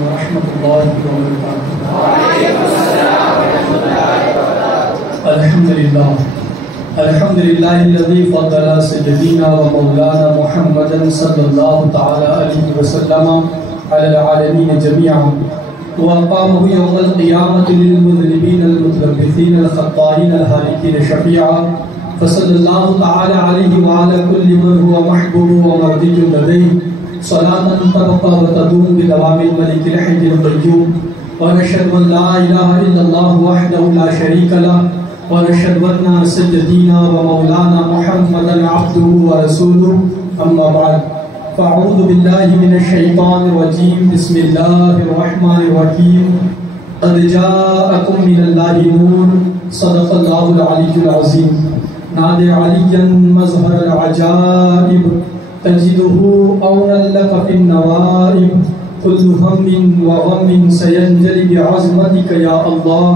ورحمۃ اللہ وبرکاتہ۔ الحمد للہ الذی فضل سیدنا و مولانا محمد صلی اللہ تعالی علیہ وسلم علی العالمین جميعا وأقامه يوم القيامة للمذنبين المتلبثين الخطائين الهالكين شفيعا، فصلى الله تعالى عليه وعلى كل من هو محبوب ومرضي لديه صلاة تبقى وتدوم بدوام الملك الحي القيوم، ونشهد أن لا إله إلا الله وحده لا شريك له، ونشهد أن سيدنا ومولانا محمدا عبده ورسوله، أما بعد، فأعوذ بالله من الشيطان الرجيم، بسم الله الرحمن الرحيم، قد جاءكم من الله نور، صدق الله العلي العظيم، نادى عليا مظهر العجائب، تجده أونا لك في النوائب، كل هم وغم سينجلي بعظمتك يا الله،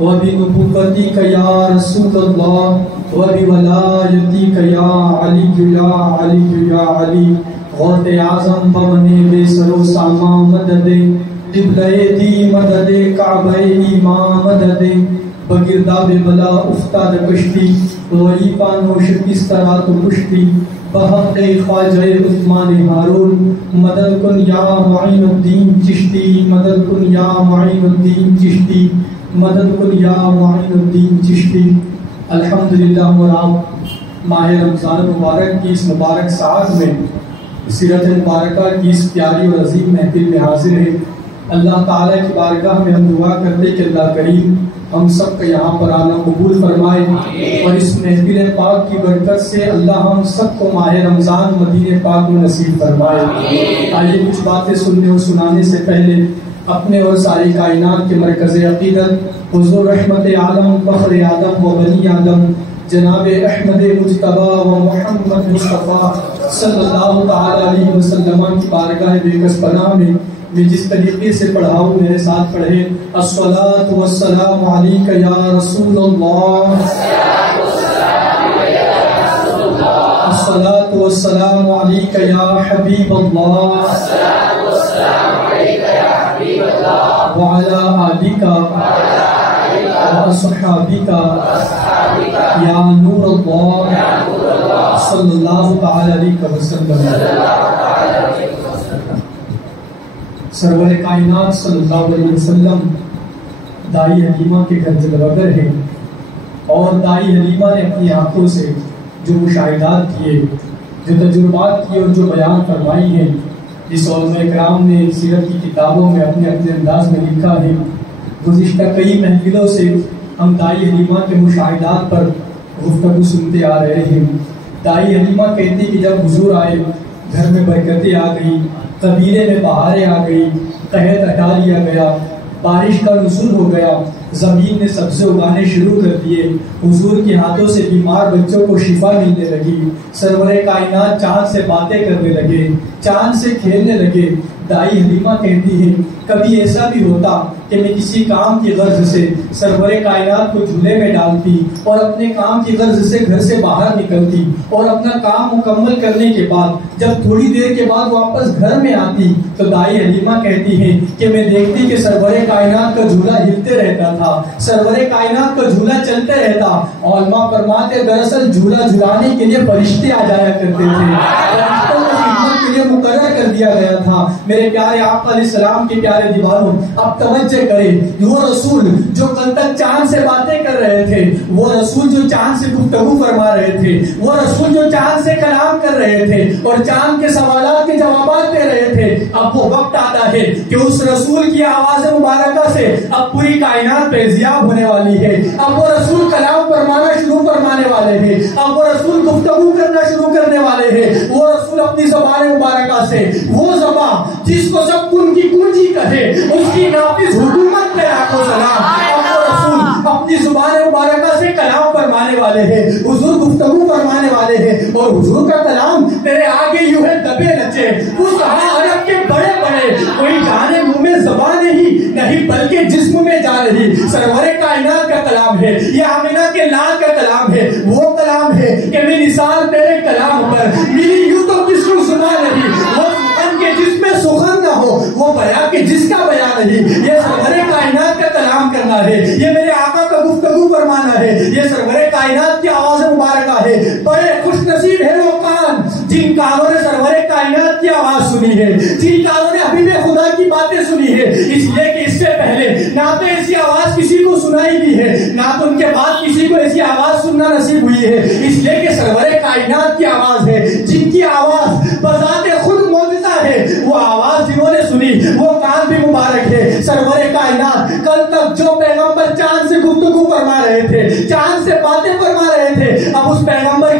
وبنبوتك يا رسول الله، وبولايتك يا علي يا علي يا علي، غوث اعظم بمنے بے سر و ساما مدد، قبلہ دی مدد، کعبہ ایمان مدد، بگرداب بلا افتاد کشتی، غریبان و شکسترات و کشتی، بحق خواجہ عثمان ہارون، مدد کن یا معین الدین چشتی، مدد کن یا معین الدین چشتی، مدد کن یا معین الدین چشتی۔ الحمدللہ، اور آپ ماہ رمضان مبارک کی اس مبارک ساعت میں سیرت مبارکہ کی اس پیاری اور عظیم محفل میں حاضر ہے۔ اللہ تعالیٰ کی بارگاہ میں ہم دعا کرتے کہ اللہ کریم ہم سب کا یہاں پر آنا قبول فرمائے، اور اس محفل پاک کی برکت سے اللہ ہم سب کو ماہ رمضان مدینہ پاک میں نصیب فرمائے۔ آئیے کچھ باتیں سننے اور سنانے سے پہلے اپنے اور ساری کائنات کے مرکز عقیدت حضور رحمت عالم فخر آدم و بنی آدم جناب احمد مجتبی و محمد مصطفیٰ صلی اللہ تعالی علیہ وسلم کی بارگاہ بےکس پناہ میں جس طریقے سے پڑھاؤں میرے ساتھ پڑھے۔ الصلاۃ والسلام علیک یا رسول اللہ، الصلاۃ والسلام علیک یا حبیب اللہ، وعلی آلک وصحابک یا نور اللہ صلی اللہ تعالی علیہ وسلم۔ سرور کائنات صلی اللہ علیہ وسلم دائی حلیمہ کے گھر جلوگر ہیں، اور دائی حلیمہ نے اپنی آنکھوں سے جو مشاہدات کیے، جو تجربات کیے اور جو بیان فرمائی ہیں، جس علماء کرام نے سیرت کی کتابوں میں اپنے اپنے انداز میں لکھا ہے۔ گزشتہ کئی محفلوں سے ہم دائی حلیمہ کے مشاہدات پر گفتگو سنتے آ رہے ہیں۔ دائی حلیمہ کہتی کہ جب حضور آئے گھر میں برکتیں آ گئی، قبیلے میں بہاریں آ گئی، قحط ہٹا لیا گیا، بارش کا نزول ہو گیا، زمین نے سبزے اگانے شروع کر دیے، حضور کے ہاتھوں سے بیمار بچوں کو شفا ملنے لگی، سرور کائنات چاند سے باتیں کرنے لگے، چاند سے کھیلنے لگے۔ دائی حلیمہ کہتی ہے کبھی ایسا بھی ہوتا کہ میں کسی کام کی غرض سے سرور کائنات کو جھولے میں ڈالتی اور اپنے کام کی غرض سے گھر سے باہر نکلتی، اور اپنا کام مکمل کرنے کے بعد جب تھوڑی دیر کے بعد واپس گھر میں آتی تو دائی حلیمہ کہتی ہے کہ میں دیکھتی کہ سرور کائنات کا جھولا ہلتے رہتا تھا، سرور کائنات کا جھولا چلتے رہتا۔ علماء فرماتے دراصل جھولا جھلانے کے لیے فرشتے آ جایا کرتے تھے، فرشتوں کو خدمت کے لیے مقرر کر دیا گیا تھا۔ میرے پیارے آقا علیہ السلام کے پیارے دیوانوں، اب توجہ کریں، وہ رسول جو کل تک چاند سے باتیں کر رہے تھے، وہ رسول جو چاند سے گفتگو فرما رہے تھے، وہ رسول جو چاند سے کلام کر رہے تھے اور چاند کے سوالات کے جوابات دے رہے تھے، اب وہ وقت آتا ہے کہ اس رسول کی آواز مبارکہ سے اب پوری کائنات پیضیاب ہونے والی ہے۔ اب وہ رسول کلام فرمانا شروع فرمانے والے ہیں، اب وہ رسول گفتگو کرنا شروع کرنے والے ہیں۔ وہ رسول اپنی زبان مبارکہ سے، وہ زبان جس کو سب کن کی کنجی کہے، اس کی نافذ حکومت پہ لاکھوں سلام۔ اب وہ رسول اپنی زبان مبارکہ سے کلام فرمانے والے ہیں، حضور گفتگو فرمانے والے ہیں، اور حضور کا کلام تیرے آگے یوں ہے دبے نچے۔ اس عرب کے بڑے بڑے کوئی جانے منہ میں زبان نہیں بلکہ جسم میں جا رہی سرور کائنات کا کلام ہے، یہ آمنہ کے لال کا کلام ہے، وہ کلام ہے کہ میں نثار تیرے کلام پر ملی یوں تو کس کو سنا نہیں، وہ سخن کے جس میں سخن نہ ہو، وہ بیان کے جس کا نہیں، یہ سرور کائنات کا کلام کرنا ہے، یہ میرے آقا کا گفتگو فرمانا ہے، یہ سرور کائنات کی آواز مبارکہ ہے۔ بڑے خوش نصیب ہے وہ کان جن کانوں نے سرور کائنات کی آواز سنی ہے، جن کانوں نے حبیب خدا کی باتیں سنی ہے، اس لیے کہ اس سے پہلے نہ تو ایسی آواز کسی کو سنائی دی ہے، نہ تو ان کے بعد کسی کو ایسی آواز سننا نصیب ہوئی ہے، اس لیے کہ سرور کائنات کی آواز ہے، جن کی آواز بذات خود معجزہ ہے، وہ آواز جنہوں نے سنی وہ کان بھی مبارک ہے۔ سرور کائنات کل تک جو پیغمبر چاند سے گفتگو فرما رہے تھے، چاند سے باتیں فرما رہے تھے، اب اس پیغمبر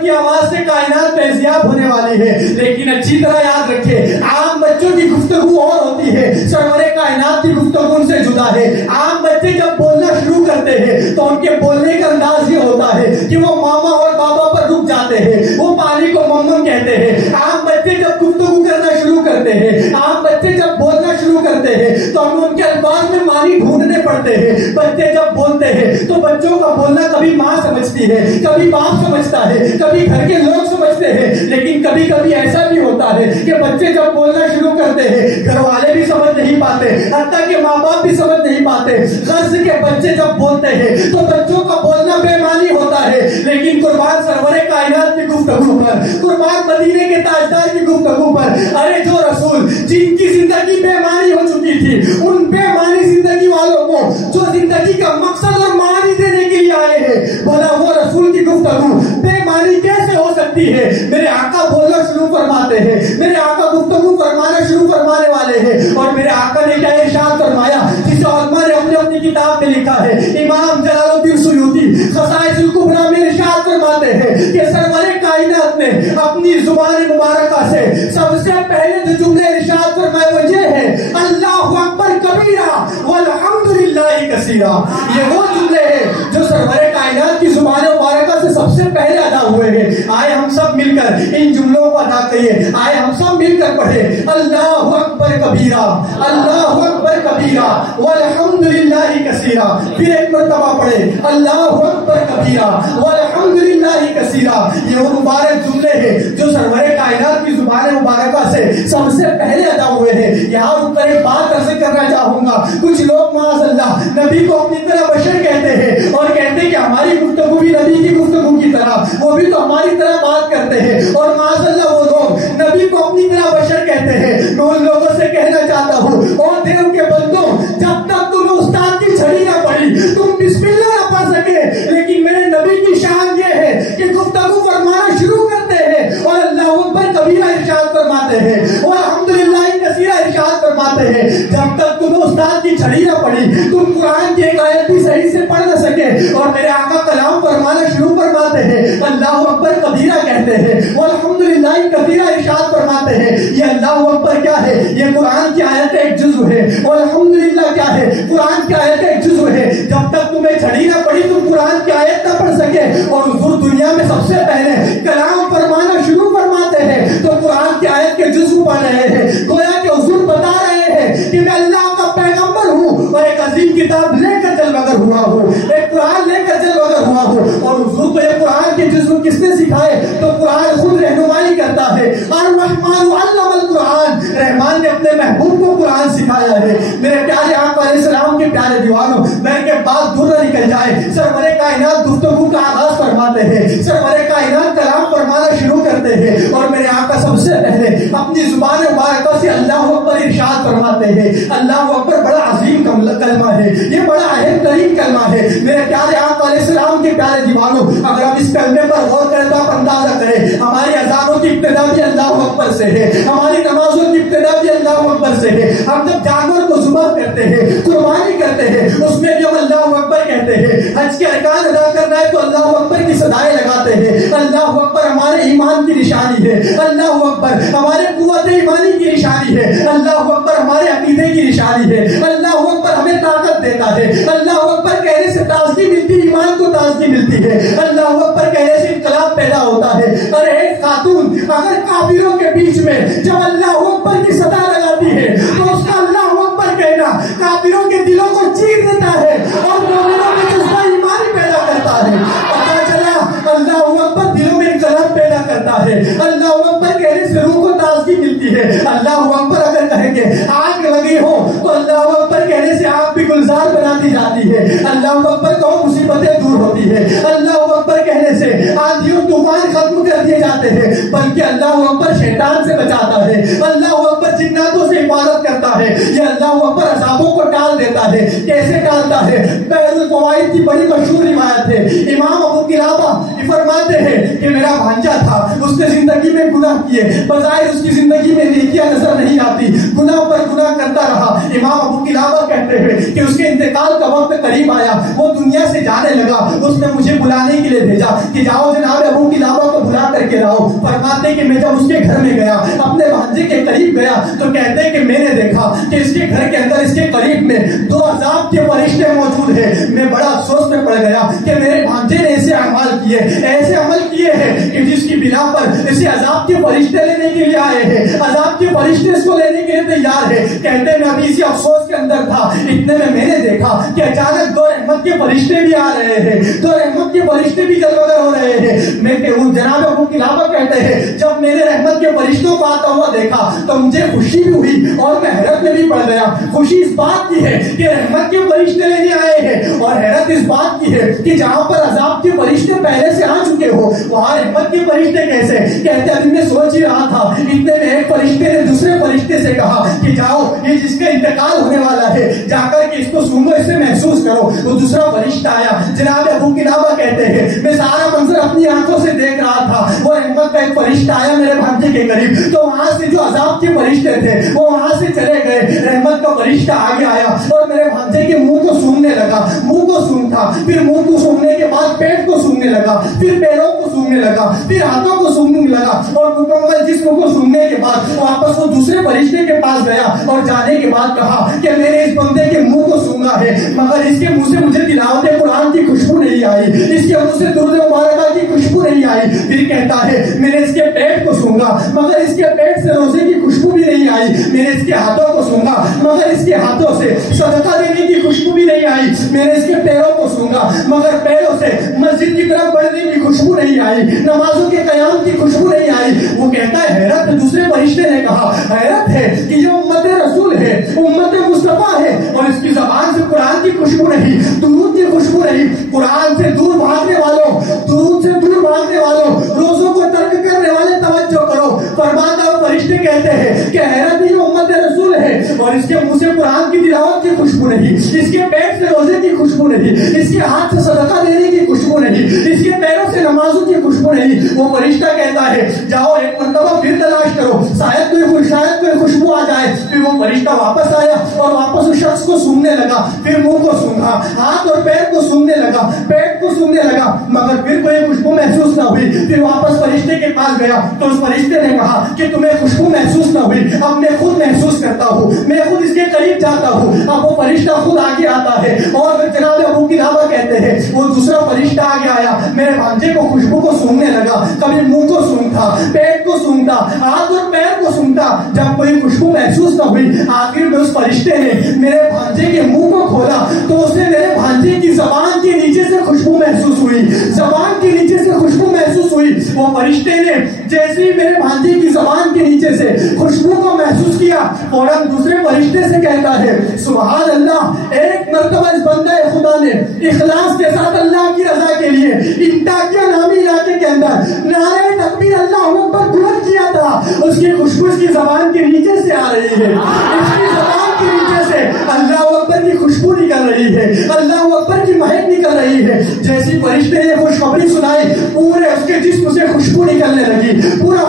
کی آواز سے کائنات فیضیاب ہونے والی ہے۔ لیکن اچھی طرح یاد رکھے، عام بچوں کی گفتگو اور ہوتی ہے، سرور کائنات کی گفتگو ان سے جدا ہے۔ عام بچے جب بولنا شروع کرتے ہیں تو ان کے بولنے کا انداز یہ ہوتا ہے کہ وہ ماما اور بابا پر رک جاتے ہیں، وہ پانی کو ممم کہتے ہیں۔ عام بچے جب گفتگو کرنا شروع کرتے ہیں، عام بچے جب بولنا شروع کرتے ہیں تو ہم ان کے الفاظ میں معنی ڈھونڈنے پڑتے ہیں۔ بچے جب بولتے ہیں تو بچوں کا بولنا کبھی ماں سمجھتی ہے، کبھی باپ سمجھتا ہے، کبھی گھر کے لوگ سمجھتے ہیں، لیکن کبھی کبھی ایسا بھی ہوتا ہے کہ بچے جب بولنا شروع کرتے ہیں گھر والے بھی سمجھ نہیں پاتے، حتیٰ کہ ماں باپ بھی سمجھ نہیں پاتے۔ غرض کے بچے جب بولتے ہیں تو بچوں کا بولنا بے معنی ہوتا ہے، لیکن قربان سرور کائنات کی گفتگو پر، قربان مدینے کے تاجدار کی گفتگو پر، ارے جو رسول جن کی زندگی بے معنی ہو چکی تھی، ان بے معنی زندگی والوں کو جو زندگی کا مقصد اور معنی دینے کے لیے آئے ہیں، بھلا وہ رسول کی گفتگو بے معنی کیسے ہو سکتی ہے؟ میرے آقا بولنا شروع فرماتے ہیں، میرے آقا گفتگو فرمانا شروع فرمانے والے ہیں، اور میرے آقا نے کیا ارشاد فرمایا جسے علماء نے اپنی کتاب میں لکھا ہے۔ امام جلال الدین سیوطی خصائص الکبریٰ میں ارشاد فرماتے ہیں کہ سرور کائنات نے اپنی زبان مبارکہ سے سب سے پہلے جو جملے ارشاد فرمائے وہ یہ ہے، اللہ اکبر کبیرہ والحمدللہ کثیرہ۔ یہ وہ جملے ہیں جو سرور کائنات کی زبان مبارکہ سے سب سے پہلے ادا ہوئے ہیں۔ آئے ہم سب مل کر ان جملوں کو ادا کریے، آئے ہم سب مل کر پڑھے، اللہ اکبر کبیرہ، اللہ اکبر کبیرہ والحمدللہ کثیرہ۔ پھر ایک مرتبہ پڑھے، اللہ اکبر کبیرہ والحمدللہ کثیرہ۔ یہ وہ مبارک جملے ہیں جو سرور کائنات کی زبان مبارکہ سے سب سے پہلے ادا ہوئے ہیں۔ یہاں رک کر ایک بات عرض کرنا چاہوں گا، کچھ لوگ معاذ اللہ نبی کو اپنی طرح بشر کہتے ہیں اور کہتے ہیں کہ ہماری گفتگو بھی نبی کی گفتگو کی طرح، وہ بھی تو ہماری طرح بات کرتے ہیں، اور معاذ اللہ وہ لوگ نبی کو اپنی طرح بشر کہتے ہیں۔ میں ان لوگوں سے کہنا چاہتا ہوں، اور دیو کے بندوں، جب تک تمہیں استاد کی چھڑی نہ پڑی تم بسم اللہ نہ پڑھ سکے، لیکن میرے نبی کی شان یہ ہے کہ گفتگو فرمانا شروع کرتے ہیں اور اللہ اکبر کبیرہ ارشاد فرماتے ہیں اور الحمدللہ کثیرہ ارشاد فرماتے ہیں۔ جب تک تمہیں استاد کی چھڑی نہ پڑی تم قرآن کی ایک آیت بھی صحیح سے پڑھ نہ سکے، اور میرے آقا کلام فرمانا شروع فرماتے ہیں، اللہ اکبر کبیرہ کہتے ہیں اور الحمدللہ کثیرہ ارشاد فرماتے ہیں۔ یہ اللہ اکبر کیا ہے؟ یہ قرآن کی آیت کا ایک جزو ہے، اور الحمدللہ کیا ہے؟ قرآن کی آیت کا ایک جزو ہے۔ جب تک تمہیں چھڑی نہ پڑی تم قرآن کی آیت نہ پڑھ سکے، اور حضور دنیا میں سب سے پہلے کلام فرمانا شروع فرماتے ہیں تو قرآن کی آیت کے جزو پڑھ رہے ہیں، گویا کہ حضور بتا رہے ہیں کہ میں اللہ کا پیغمبر ہوں اور ایک عظیم کتاب لے کر جلوگر ہوا ہوں، ایک قرآن لے کر جلوگر ہوا ہوں۔ اور حضور کو یہ قرآن کے جزو کس نے سکھائے؟ تو قرآن خود رہنمائی کرتا ہے۔ الرحمن علم القرآن، رحمان نے اپنے محبوب کو قرآن سکھایا ہے۔ میرے پیارے آقا علیہ السلام کے پیارے دیوانوں، میں کے بعد دور نہ نکل جائے، سرور کائنات گفتگو کا آغاز فرماتے ہیں، سرور کائنات کلام فرمانا شروع کرتے ہیں، اور میرے آقا سب سے پہلے اپنی زبان مبارکہ سے اللہ اکبر ارشاد فرماتے ہیں۔ اللہ اکبر بڑا عظیم کلمہ ہے، یہ بڑا اہم ترین کلمہ ہے۔ میرے پیارے آقا علیہ السلام کے پیارے دیوانوں، اگر ہم اس کلمے پر غور کریں تو آپ اندازہ کریں، ہماری اذانوں کی ابتدا بھی اللہ اکبر سے ہے، ہماری نمازوں کی ابتدا بھی اللہ اکبر سے ہے۔ ہم جب جانور کو ذبح کرتے ہیں، قربانی کرتے ہیں، اس میں بھی ہم اللہ اکبر کہتے ہیں۔ حج کے ارکان ادا کرنا ہے تو اللہ اکبر کی صدائیں لگاتے ہیں۔ اللہ اکبر ہمارے ایمان کی نشانی ہے، اللہ اکبر ہمارے قوت ایمانی کی نشانی ہے، اللہ اکبر ہمارے عقیدے کی نشانی ہے، اللہ اکبر ہمیں طاقت دیتا ہے، اللہ اکبر کہنے سے تازگی ملتی، ایمان کو تازگی ملتی ہے، اللہ اکبر کہنے سے انقلاب پیدا ہوتا ہے۔ اور ایک خاتون اگر کافروں کے بیچ میں جب اللہ اکبر کی صدا لگاتی ہے تو اس کا اللہ اکبر کہنا کافروں کے دلوں کو چیر دیتا ہے اور مومنوں میں جذبہ ایمانی پیدا کرتا ہے۔ پتہ چلا اللہ اکبر دلوں میں انقلاب پیدا کرتا ہے، اللہ اکبر کہنے سے روح کو تازگی ملتی ہے۔ اللہ اکبر اگر کہیں گے ہے. آگ لگی ہو تو اللہ اکبر کہنے سے آگ بھی گلزار بنا دی جاتی ہے. اللہ اکبر کہو مصیبتیں دور ہوتی ہے. اللہ اکبر کہنے سے آندھی و طوفان ختم کر دیے جاتے ہیں. بلکہ اللہ اکبر شیطان سے بچاتا ہے. اللہ اکبر جناتوں سے حفاظت کرتا ہے. یہ اللہ اکبر عذابوں کو ٹال دیتا ہے. کیسے ٹالتا ہے؟ بحر الفوائد کی بڑی مشہور روایت ہے. امام ابو قلابہ فرماتے ہیں کہ میرا بھانجا تھا, اس نے زندگی میں گناہ کیے, بظاہر اس کی زندگی میں نیکیاں نظر نہیں آتی, گناہ پر گناہ کرتا رہا. امام ابو قلابہ کہتے ہیں کہ اس کے انتقال کا وقت قریب آیا, وہ دنیا سے جانے لگا. اس نے مجھے بلانے کے لیے بھیجا کہ جاؤ جناب ابو قلابہ کو بلا کر کے لاؤ. فرماتے کہ میں جب اس کے گھر میں گیا, اپنے بھانجے کے قریب گیا, تو کہتے ہیں کہ میں نے دیکھا کہ اس کے گھر کے اندر اس کے قریب میں 2 عذاب کے فرشتے موجود ہیں. میں بڑا افسوس میں پڑ گیا کہ میرے بھانجے نے ایسے اعمال کیے, ایسے عمل کیے ہیں کہ جس کی بنا پر اسے عذاب کے فرشتے لینے کے لیے آئے ہیں, عذاب کے فرشتے اس کو لینے کے لیے تیار ہے. کہتے ہیں میں ابھی اسی افسوس کے اندر تھا, اتنے میں نے دیکھا کہ اچانک 2 رحمت کے فرشتے بھی آ رہے ہیں, 2 رحمت کے فرشتے بھی جلوگر ہو رہے ہیں. میں کہ جناب ابو قلابہ کہتے ہیں جب میں نے رحمت کے فرشتوں کو آتا ہوا دیکھا تو مجھے خوشی بھی ہوئی اور میں حیرت میں بھی پڑ گیا. خوشی اس بات کی ہے کہ رحمت کے فرشتے لینے آئے ہیں, اور حیرت اس بات کی ہے کہ جہاں پر عذاب کے فرشتے پہلے سے آ چکے ہو وہاں رحمت کے فرشتے کیسے. کہتے ہیں میں سوچ ہی رہا تھا, اتنے میں ایک فرشتے نے دوسرے فرشتے سے کہا کہ جاؤ یہ جس کا انتقال ہونے والا ہے جا کر کے اس کو سونگو, اس سے محسوس کرو. وہ دوسرا فرشتہ آیا. جناب ابو قلابہ کہتے ہیں میں سارا منظر اپنی آنکھوں سے دیکھ رہا تھا. وہ رحمت کا ایک فرشتہ آیا میرے بھانجے کے قریب, تو وہاں سے جو عذاب کے فرشتے تھے وہ وہاں سے چلے گئے. رحمت کا فرشتہ آگے آیا اور میرے بھانجے کے منہ کو سونگنے لگا. منہ کو سونگا, پھر منہ کو سونگنے کے بعد پیٹ کو سونگنے لگا, پھر پیروں کو سونگنے لگا, پھر ہاتھوں کو سونگنے لگا, اور مکمل جسم کو سونگنے کے بعد واپس وہ دوسرے فرشتے کے پاس گیا اور جانے کے بعد کہا کہ میں نے اس بندے کے منہ کو سونگا ہے مگر اس کے منہ سے مجھے تلاوت قرآن کی خوشبو نہیں آئی, اس کے منہ سے درود مبارکہ کی خوشبو نہیں آئی. پھر کہتا ہے میں نے اس کے پیٹ کو سونگا مگر اس کے پیٹ سے روزے کی خوشبو بھی نہیں آئی. میں نے اس کے ہاتھوں کو سونگا مگر اس کے ہاتھوں سے صدقہ دینے کی خوشبو بھی نہیں آئی. میں نے اس کے پیروں کو سونگا مگر پیروں سے مسجد کی طرف بڑھنے کی خوشبو نہیں آئی, نمازوں کے قیام کی خوشبو نہیں آئی. وہ کہتا ہے حیرت. دوسرے فرشتے نے کہا حیرت ہے کہ یہ امت رسول ہے, امت مصطفیٰ ہے, اور اس کی زبان سے قرآن کی خوشبو نہیں, درود کی خوشبو نہیں. قرآن سے دور بھاگنے والوں, درود سے دور بھاگنے والوں, روزوں کو ترک کرنے والے توجہ کرو. فرماتا ہے فرشتے کہتے ہیں کہ حیرت یہ امت رسول ہے اور اس کے منہ سے قرآن کی تلاوت کی خوشبو نہیں, اس کے پیٹ سے روزے کی خوشبو نہیں, اس کے ہاتھ سے صدقہ دینے کی خوشبو نہیں, اس کے پیروں سے نمازوں کی خوشبو نہیں. وہ فرشتہ کہتا ہے جاؤ ایک مرتبہ پھر تلاش کرو, شاید کوئی خوشبو آ جائے. پھر وہ فرشتہ واپس آیا اور واپس اس شخص کو سونگنے لگا, پھر منہ کو سونگا, ہاتھ اور پیر کو سونگنے لگا, پیٹ کو سونگنے لگا, مگر پھر کوئی خوشبو محسوس نہ ہوئی. پھر واپس فرشتے کے پاس گیا تو اس فرشتے نے کہا کہ تمہیں خوشبو محسوس نہ ہوئی, اب میں خود محسوس کرتا ہوں, میں خود اس کے قریب جاتا ہوں. اب وہ فرشتہ خود آگے آتا ہے اور جناب ابو قلابہ کہتے ہیں وہ دوسرا فرشتہ آگے آیا, میرے بھانجے کو خوشبو کو سونگنے لگا, کبھی منہ کو سونگتا, پیٹ کو سونگتا, ہاتھ اور پیر کو سونگتا. جب کوئی خوشبو محسوس نہ ہوئی آخر میں اس فرشتے نے میرے بھانجے کے منہ کو کھولا تو اسے میرے بھانجے کی زبان کے نیچے سے خوشبو محسوس ہوئی, زبان کے نیچے سے خوشبو محسوس ہوئی. وہ فرشتے نے جیسے ہی میرے بھانجے کی زبان کے نیچے سے خوشبو کو محسوس کیا فوراً دوسرے فرشتے سے کہتا ہے سبحان اللہ, ایک مرتبہ اس بندہ خدا نے اخلاص کے ساتھ اللہ کی رضا کے لیے انٹاکیا نامی علاقے کے اندر نعرہ تکبیر اللہ اکبر بلند کیا تھا, اس کی خوشبو اس کی زبان کے نیچے سے آ رہی ہے, اس کی زبان کے نیچے سے اللہ اکبر کی خوشبو نکل رہی ہے, اللہ اکبر کی مہک نکل رہی ہے. جیسی فرشتے نے خوشخبری سنائی پورے اس کے جسم سے خوشبو نکلنے لگی, پورا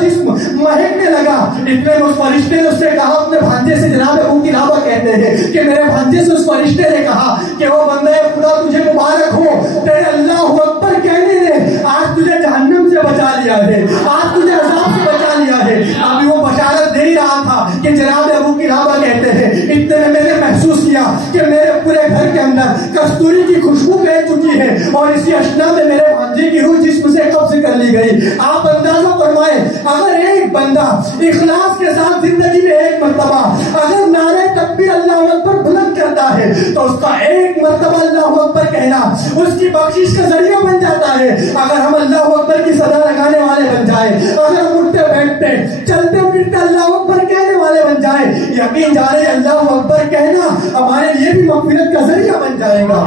جسم مہکنے لگا. اتنے اس فرشتے نے اس سے کہا اپنے بھانجے سے, جناب ابو قلابہ کہتے ہیں کہ میرے بھانجے سے اس فرشتے نے کہا کہ وہ بندہ خدا تجھے مبارک ہو, تیرے اللہ اکبر کہنے نے آج تجھے جہنم سے بچا لیا ہے, آج تجھے عذاب سے بچا لیا ہے. ابھی وہ بشارت دے ہی رہا تھا کہ جناب ابو قلابہ کہتے ہیں اتنے میں نے محسوس کیا کہ میرے پورے گھر کے اندر کستوری کی خوشبو پھیل چکی ہے اور اسی اشنا میں میرے بھانجے کی روح جسم سے قبض کر لی گئی. آپ اندازہ فرمائے اگر ایک بندہ اخلاص کے ساتھ زندگی میں ایک مرتبہ اگر نعرہ تکبیر اللہ اکبر بلند کرتا ہے تو اس کا ایک مرتبہ اللہ اکبر کہنا اس کی بخشش کا ذریعہ بن جاتا ہے. اگر ہم اللہ اکبر کی صدا لگانے والے بن جائے, اگر ہم اٹھتے بیٹھتے چلتے پھرتے اللہ اکبر کہنے والے بن جائے, یقین جانے اللہ اکبر کہنا ہمارے لیے بھی مغفرت کا ذریعہ بن جائے گا،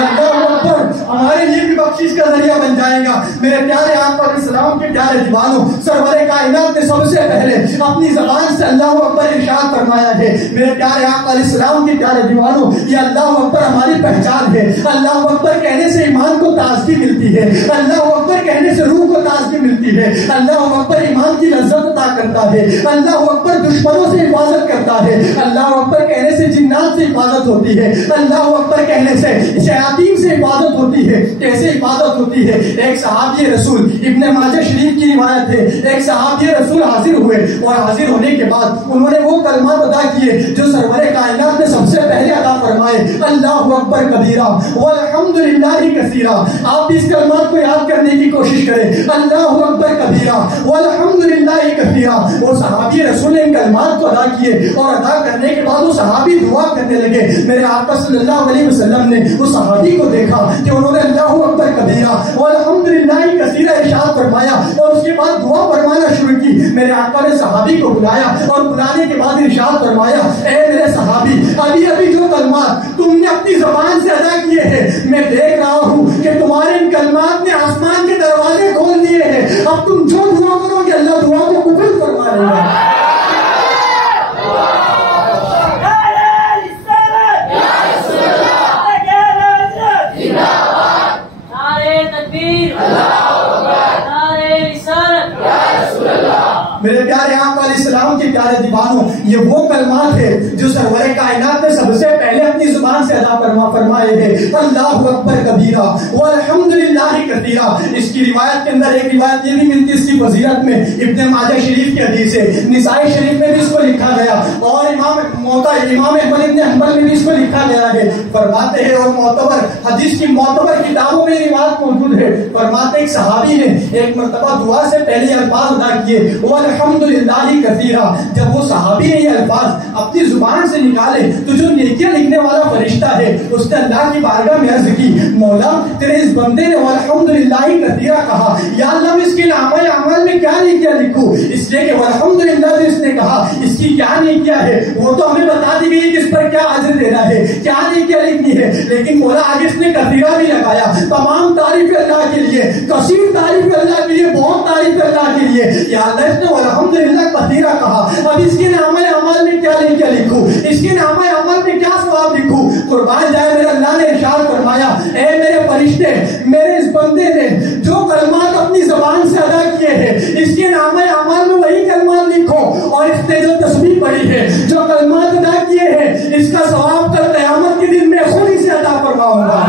اللہ اکبر ہمارے لیے بھی بخشش کا ذریعہ بن جائے گا۔ میرے پیارے آقا علیہ السلام کے پیارے دیوانوں، سرور کائنات نے سب سے پہلے اپنی زبان سے اللہ اکبر ارشاد فرمایا ہے۔ میرے پیارے آقا علیہ السلام کے پیارے دیوانوں، یہ اللہ اکبر ہماری پہچان ہے۔ اللہ اکبر کہنے سے ایمان کو تازگی ملتی ہے، اللہ اکبر کہنے سے روح کو تازگی ملتی ہے، اللہ اکبر ایمان کی لذت عطا کرتا ہے، اللہ اکبر دشمنوں سے حفاظت کرتا ہے، اللہ اکبر کہنے سے جنات سے حفاظت ہوتی ہے، اللہ اکبر کہنے سے شیاطین سے حفاظت ہوتی ہے۔ کیسے حفاظت ہوتی ہے؟ ایک صحابی رسول ابن ماجہ شریف کی روایت ہے، ایک صحابی رسول حاضر ہوئے اور حاضر ہونے کے بعد انہوں نے وہ کلمات ادا کیے جو سرور کائنات نے سب سے پہلے ادا فرمائے، اللہ اکبر کبیرہ والحمدللہ کثیرہ۔ آپ اس کلمات کو یاد کرنے کی کوشش کریں، اللہ اکبر کبیرہ والحمدللہ کثیرہ۔ وہ صحابی رسول نے ان کلمات کو ادا کیے اور ادا کرنے کے بعد وہ صحابی دعا کرنے لگے۔ میرے آقا صلی اللہ علیہ وسلم نے اس صحابی کو دیکھا کہ انہوں نے اللہ اکبر کبیرہ والحمدللہ کثیرہ ارشاد فرمایا اور اس کے بعد دعا فرمانا شروع کی۔ میرے آقا نے صحابی کو بلایا اور بلانے کے بعد ارشاد فرمایا، اے میرے صحابی، ابھی ابھی جو کلمات تم نے اپنی زبان سے ادا کیے ہیں، میں دیکھ رہا ہوں کہ تمہارے ان کلمات نے آسمان کے دروازے کھول دیے ہیں۔ اب تم جو دعا کرو گے اللہ دعا کو قبول فرما لے گا۔ میرے پیارے آقا علیہ السلام کے پیارے دیوانوں، یہ وہ کلمات ہے جو سرور کائنات نے سب سے پہلے اپنی زبان سے ادا فرمائے ہیں، اللہ اکبر کبیرہ والحمدللہ کثیرہ۔ اس کی روایت کے اندر ایک روایت یہ بھی ملتی ہے اس کی فضیلت میں، ابن ماجہ شریف کی حدیث ہے، نسائی شریف میں بھی اس کو لکھا گیا اور امام احمد ابن حنبل میں بھی اس کو لکھا گیا ہے۔ فرماتے ہیں اور معتبر حدیث کی معتبر کتابوں میں یہ روایت موجود ہے، فرماتے ایک صحابی نے ایک مرتبہ دعا سے پہلے الفاظ ادا کیے، الحمدللہ کثیرہ۔ جب وہ صحابی نے یہ الفاظ اپنی زبان سے نکالے تو جو نیکیاں لکھنے والا فرشتہ ہے اس نے اللہ کی بارگاہ میں عرض کی، مولا تیرے اس بندے نے الحمدللہ کثیرہ کہا، یا اللہ میں اس کے نامہ اعمال میں کیا نیکیاں لکھوں؟ اس لیے کہ الحمدللہ جو اس نے کہا اس کی کیا نیکیاں ہے وہ تو ہمیں بتا دی گئی کہ اس پر کیا اجر دینا ہے، کیا نیکیاں لکھنی ہے، لیکن مولا آگے اس نے کثیرہ بھی لگایا۔ تمام تعریف اللہ کے لیے، کثیر تعریف اللہ کے لیے، بہت تعریف اللہ کے لیے۔ یا اللہ اس نے الحمدللہ کثیرہ کہا، اب اس کے نامہ اعمال میں کیا لکھوں، اس کے نامہ اعمال میں کیا ثواب لکھوں؟ قربان جائے میرے اللہ نے ارشاد فرمایا، اے میرے فرشتے، میرے اس بندے نے جو کلمات اپنی زبان سے ادا کیے ہیں اس کے نامہ اعمال میں وہی کلمات لکھو، اور اس نے جو تسبیح پڑھی ہے، جو کلمات ادا کیے ہیں، اس کا ثواب کل قیامت کے دن میں خود اسے عطا فرماؤں گا،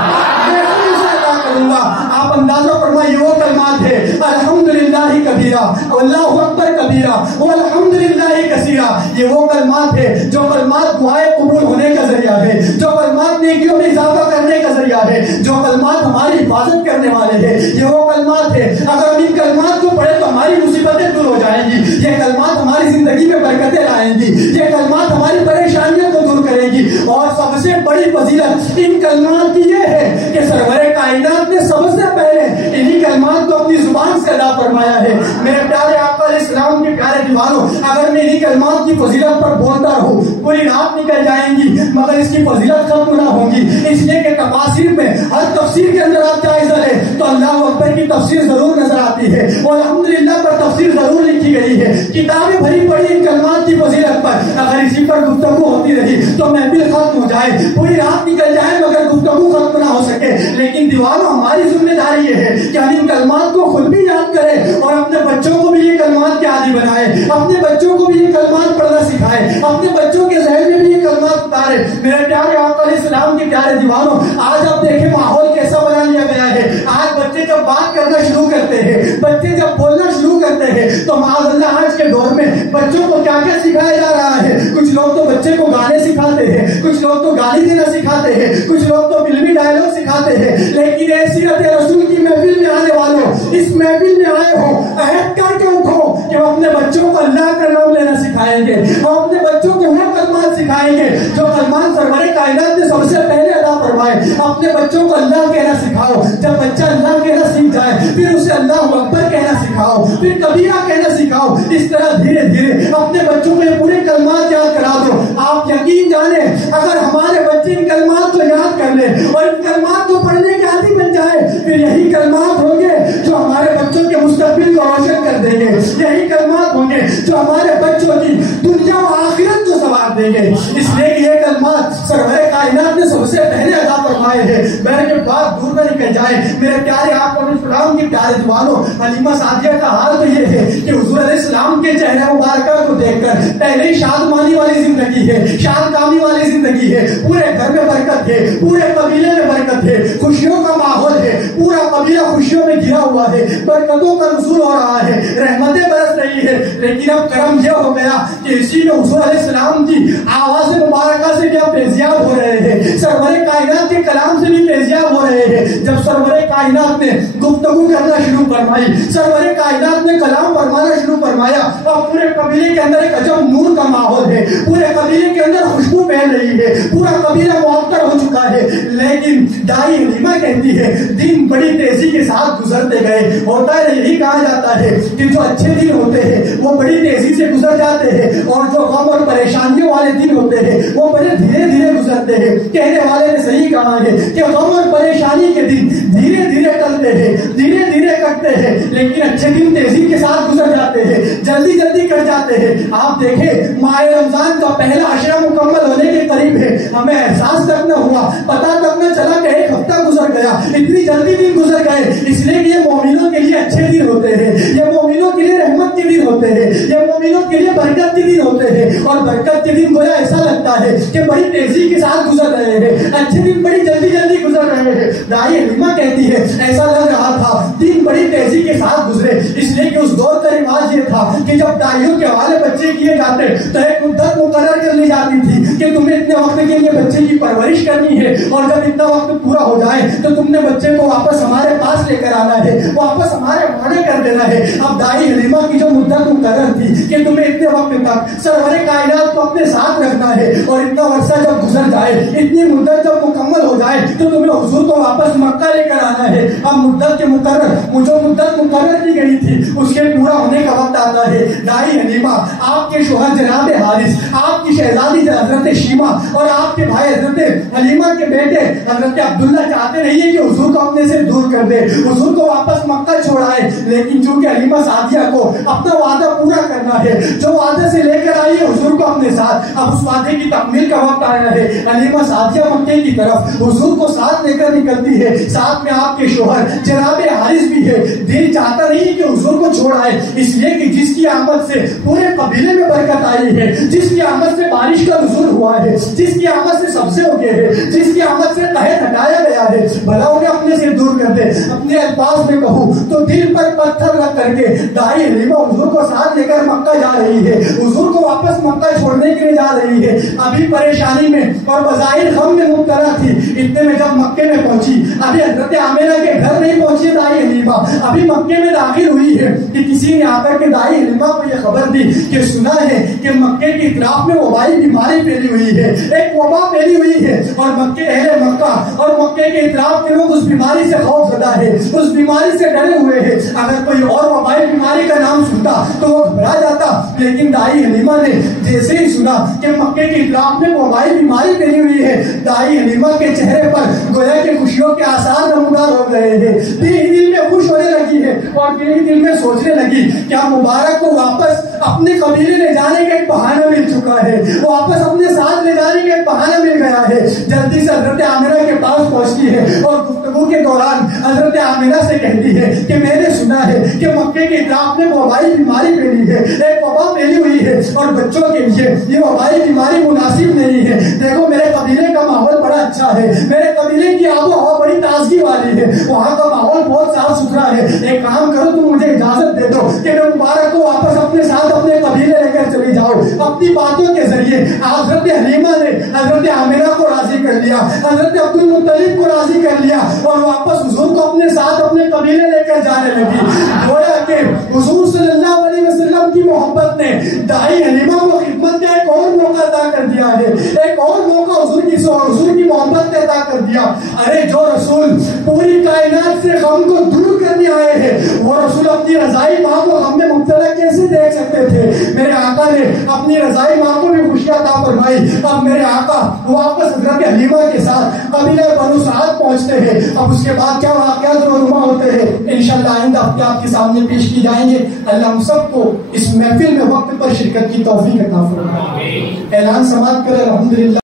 میں خود اسے عطا کروں گا۔ آپ اندازہ فرمائیے وہ کلمات ہے الحمدللہ کبیرہ، اللہ اکبر کبیرہ والحمدللہ کثیرہ۔ یہ وہ کلمات ہے جو کلمات دعائیں قبول ہونے کا ذریعہ ہے، جو کلمات نیکیوں میں اضافہ کرنے کا ذریعہ ہے، جو کلمات ہماری حفاظت کرنے والے ہیں۔ یہ وہ کلمات ہے اگر ہم ان کلمات کو پڑھیں تو ہماری مصیبتیں دور ہو جائیں گی، یہ کلمات ہماری زندگی میں برکتیں لائیں گی، یہ کلمات ہماری پریشانیوں کو دور کریں گی۔ اور سب سے بڑی فضیلت ان کلمات کی یہ ہے کہ سرور کائنات نے سب سے پہلے انہی کلمات کو اپنی زبان سے ادا فرمایا ہے۔ میرے پیارے آقا علیہ السلام کے پیارے دیوانوں، اگر میں انہی کلمات کی فضیلت پر بولتا رہوں پوری رات نکل جائیں گی مگر اس کی فضیلت ختم نہ ہوگی، اس لیے کہ تفاسیر میں ہر تفسیر کے اندر آپ جائزہ لیں تو اللہ اکبر کی تفسیر ضرور نظر آتی ہے اور الحمدللہ پر تفسیر ضرور لکھی گئی ہے، کتابیں بھری پڑی ان کلمات کی فضیلت پر۔ اگر اسی پر گفتگو ہوتی رہی تو محفل ختم ہو جائے، پوری رات نکل جائے مگر گفتگو ختم نہ ہو سکے۔ لیکن دیوانوں، ہماری ذمہ داری یہ ہے کہ ہم ان کلمات کو خود بھی یاد کریں اور اپنے بچوں کو بھی یہ کلمات کے عادی بنائیں، اپنے بچوں کو بھی یہ کلمات پڑھنا سکھائیں، اپنے بچوں کے ذہن میں بھی یہ کلمات اتاریں۔ میرے پیارے آقا علیہ السلام کے پیارے دیوانوں، آج آپ دیکھیں ماحول کیسا بنا لیا گیا ہے۔ آج بچے جب بات کرنا شروع کرتے ہیں، بچے جب بولنا شروع کرتے ہیں تو معاذ اللہ آج کے دور میں بچوں کو کیا کیا سکھایا جا رہا ہے۔ کچھ لوگ تو بچے کو گانے سکھاتے ہیں، کچھ لوگ تو گالی دینا سکھاتے ہیں، کچھ لوگ تو فلمی ڈائلاگ سکھاتے ہیں۔ لیکن اے سیرت رسول کی محفل میں آنے والوں، اس محفل میں آئے ہو، عہد کر کے اٹھو کہ ہم اپنے بچوں کو اللہ کا نام لینا سکھائیں گے، ہم اپنے بچوں کو وہ کلمات سکھائیں گے جو کلمات سرور کائنات نے سب سے پہلے ادا فرمائے۔ اپنے بچوں کو اللہ کہنا سکھاؤ، جب بچہ اللہ کہنا سیکھ جائے پھر اسے اللہ اکبر کہنا سکھاؤ، پھر کبیرہ کہنا سکھاؤ۔ اس طرح دھیرے دھیرے اپنے بچوں کو یہ پورے کلمات یاد کرا دو۔ جواب دیں گے، اس لیے کہ یہ کلمات سرور کائنات نے سب سے پہلے ادا فرمائے ہیں۔ میرے کے بعد دور نہ نکل جائے میرے پیارے آپ اور اسلام کے پیارے جوانوں، حلیمہ سعدیہ کا حال تو یہ ہے کہ حضور علیہ السلام کے چہرے مبارکہ کو دیکھ کر پہلے ہی شادمانی والی زندگی ہے، شاد کامی والی زندگی ہے، پورے گھر میں برکت ہے، پورے قبیلے میں برکت ہے، خوشیوں کا ماحول ہے، پورا قبیلہ خوشیوں میں گھرا ہوا ہے، برکتوں کا نزول ہو رہا ہے، رحمتیں برس رہی ہے۔ لیکن اب کرم یہ ہو گیا کہ اسی میں حضور علیہ السلام کی آواز مبارکہ سے کیا فیضیاب ہو رہے ہیں، سرور کائنات کے کلام سے بھی فیضیاب ہو رہے ہیں۔ جب سرور کائنات نے گفتگو کرنا شروع فرمائی، سرور کائنات نے کلام فرمانا شروع فرمایا، اور پورے قبیلے کے اندر ایک عجب نور کا ماحول ہے، پورے قبیلے کے اندر خوشبو پھیل رہی ہے، پورا قبیلہ معطر ہو چکا ہے۔ لیکن دائی حلیمہ کہتی ہے دن بڑی تیزی کے ساتھ گزرتے گئے۔ ہوتا ہے یہی کہا جاتا ہے کہ جو اچھے دن ہوتے ہیں وہ بڑی تیزی سے گزر جاتے ہیں، اور جو غم اور پریشانیوں والے دن ہوتے ہیں وہ بڑے دھیرے دھیرے گزرتے ہیں۔ کہنے والے نے صحیح کہا ہے کہ غم اور پریشانی کے دن دھیرے دھیرے ٹلتے ہیں، دھیرے دھیرے کٹتے ہیں، لیکن اچھے دن تیزی کے ساتھ گزر جاتے ہیں، جلدی جلدی کٹ جاتے ہیں۔ آپ دیکھیں ماہ رمضان کا پہلا عشرہ مکمل ہونے کے قریب ہے، ہمیں احساس تک نہ ہوا، پتہ تک نہ چلا کہ ایک ہفتہ گزر گیا، اتنی جلدی دن گزر گئے۔ اس لیے کہ یہ مومنوں کے لیے اچھے دن ہوتے ہیں، یہ مومنوں کے لیے رحمت کے دن ہوتے ہیں، یہ مومنوں کے لیے برکت کے دن ہوتے ہیں، اور برکت کے دن گویا ایسا لگتا ہے کہ بڑی تیزی کے ساتھ گزر رہے ہیں، اچھے دن بڑی جلدی جلدی گزر رہے ہیں۔ دائی حلیمہ کہتی ہے ایسا لگ رہا تھا دن بڑی تیزی کے ساتھ گزرے، اس لیے کہ اس دور کا رواج یہ تھا کہ جب دائیوں کے حوالے بچے کیے جاتے تو ایک مدت مقرر کر لی جاتی تھی کہ تمہیں اتنے وقت کے لیے بچے کی پرورش کرنی ہے، اور جب اتنا وقت پورا ہو جائے تو تم نے بچے کو واپس ہمارے پاس لے کر آنا ہے، واپس ہمارے حوالے کر دینا ہے۔ اب دائی حلیمہ کی جو مدت مقرر تھی کہ تمہیں اتنے وقت تک سرور کائنات کو اپنے ساتھ رکھنا ہے، اور اتنا عرصہ جب گزر جائے، اتنی مدت جب مکمل ہو جائے تو تمہیں حضور کو واپس مکہ لے کر آنا ہے۔ اب مدت کے مقرر جو مدت مقرر کی گئی تھی اس کے پورا ہونے کا وقت آتا ہے۔ دائی حلیمہ آپ کے شوہر جناب حارث، آپ کی شہزادی حضرت شیمہ، اور آپ کے بھائی حضرت حلیمہ کے بیٹے حضرت عبداللہ چاہتے نہیں ہے کہ حضور کو اپنے سے دور کر دے، حضور کو واپس مکہ چھوڑائے، لیکن چونکہ حلیمہ سعدیہ کو اپنا وعدہ پورا کرنا ہے، جو وعدے سے لے کر آئی ہے حضور کو اپنے ساتھ، اب اس وعدے کی تکمیل کا وقت آیا ہے۔ حلیمہ سعدیہ مکے کی طرف حضور کو ساتھ لے کر نکلتی ہے، ساتھ میں آپ کے شوہر جناب حارث بھی ہے۔ دل چاہتا نہیں کہ حضور کو چھوڑ آئے، اس لیے کہ جس کی آمد سے پورے قبیلے میں برکت آئی ہے، جس کی آمد سے بارش کا نزول ہوا ہے، جس کی آمد سے سبزے اگے ہیں، جس کی آمد سے قحط ہٹایا گیا ہے، بھلا انہیں اپنے سے دور کر دے۔ اپنے الفاظ میں کہوں تو دل پر پتھر رکھ کر کے دائی حلیمہ حضور کو ساتھ لے کر مکہ جا رہی ہے، حضور کو واپس مکہ چھوڑنے کے لیے جا رہی ہے۔ ابھی پریشانی میں اور بظاہر غم میں مبتلا تھی، اتنے میں جب مکے میں پہنچی، ابھی حضرت عامرہ کے گھر نہیں پہنچی دائی حلیمہ، ابھی مکے میں داخل ہوئی ہے کہ کسی نے آ کر کے دائی حلیمہ کو یہ خبر دی کہ سنا ہے کہ مکے کے اطراف میں وبائی بیماری پھیلی ہوئی ہے، ایک وبا پھیلی ہوئی ہے، اور مکے اہل مکہ اور مکے کے اطراف کے لوگ اس بیماری سے خوف زدہ ہے، اس بیماری سے ڈرے ہوئے ہیں۔ اگر کوئی اور وبائی بیماری کا نام سنتا تو وہ گھبرا جاتا، لیکن دائی حلیمہ نے جیسے ہی سنا کہ مکے کے اطراف میں وبائی بیماری پھیلی ہوئی ہے، دائی حلیمہ کے چہرے پر گویا کہ خوشیوں کے آثار نمودار ہو گئے ہیں۔ دل میں خوش ہونے لگی ہے، اور دل میں سوچنے لگی کیا مبارک کو واپس اپنے قبیلے لے جانے کا ایک بہانہ مل چکا ہے، واپس اپنے ساتھ لے جانے کا ایک بہانہ مل گیا ہے۔ جلدی سے حضرت عامرہ کے پاس پہنچتی ہے، اور گفتگو کے دوران حضرت عامرہ سے کہتی ہے کہ میں نے سنا ہے کہ مکے کے اطراف میں وبائی بیماری پھیلی ہے، ایک وبا پھیلی ہوئی ہے، اور بچوں کے لیے یہ وبائی بیماری مناسب نہیں ہے۔ دیکھو میرے قبیلے کا ماحول بڑا اچھا ہے، میرے قبیلے کی آب و ہوا بڑی تازگی والی ہے، وہاں کا ماحول بہت صاف ستھرا ہے، ایک کام کرو تم مجھے اجازت دے دو کہ میں مبارک کو واپس اپنے ساتھ اپنے قبیلے لے کر چلی جاؤ۔ اپنی باتوں کے ذریعے حضرت حلیمہ نے حضرت عامرہ کو راضی کر لیا، حضرت عبد المطلب کو راضی کر لیا، اور واپس حضور کو اپنے ساتھ اپنے قبیلے لے کر جانے لگی۔ گویا کہ حضور صلی اللہ علیہ وسلم کی محبت نے دائی حلیمہ کو خدمت کا ایک اور موقع عطا کر دیا ہے، ایک اور موقع حضور کی محبت نے عطا کر دیا۔ ارے جو رسول پوری کائنات سے غم کو دور کرنے آئے ہیں، وہ رسول اپنی رضائی ماں کو غم میں مبتلا کیسے دیکھ سکتے تھے؟ میرے آقا نے اپنی رضائی ماں کو بھی خوشیاں عطا فرمائی۔ اب میرے آقا واپس حضرت حلیمہ کے ساتھ قبیلہ بنو سعد پہنچتے ہیں۔ اب اس کے بعد کیا واقعات رونما ہوتے ہیں انشاءاللہ آئندہ آپ کے سامنے پیش کی جائیں گے۔ اللہ ہم سب کو اس محفل میں وقت پر پر شرکت کی توفیق عطا فرمائے۔ اعلان سماعت کرے الحمدللہ۔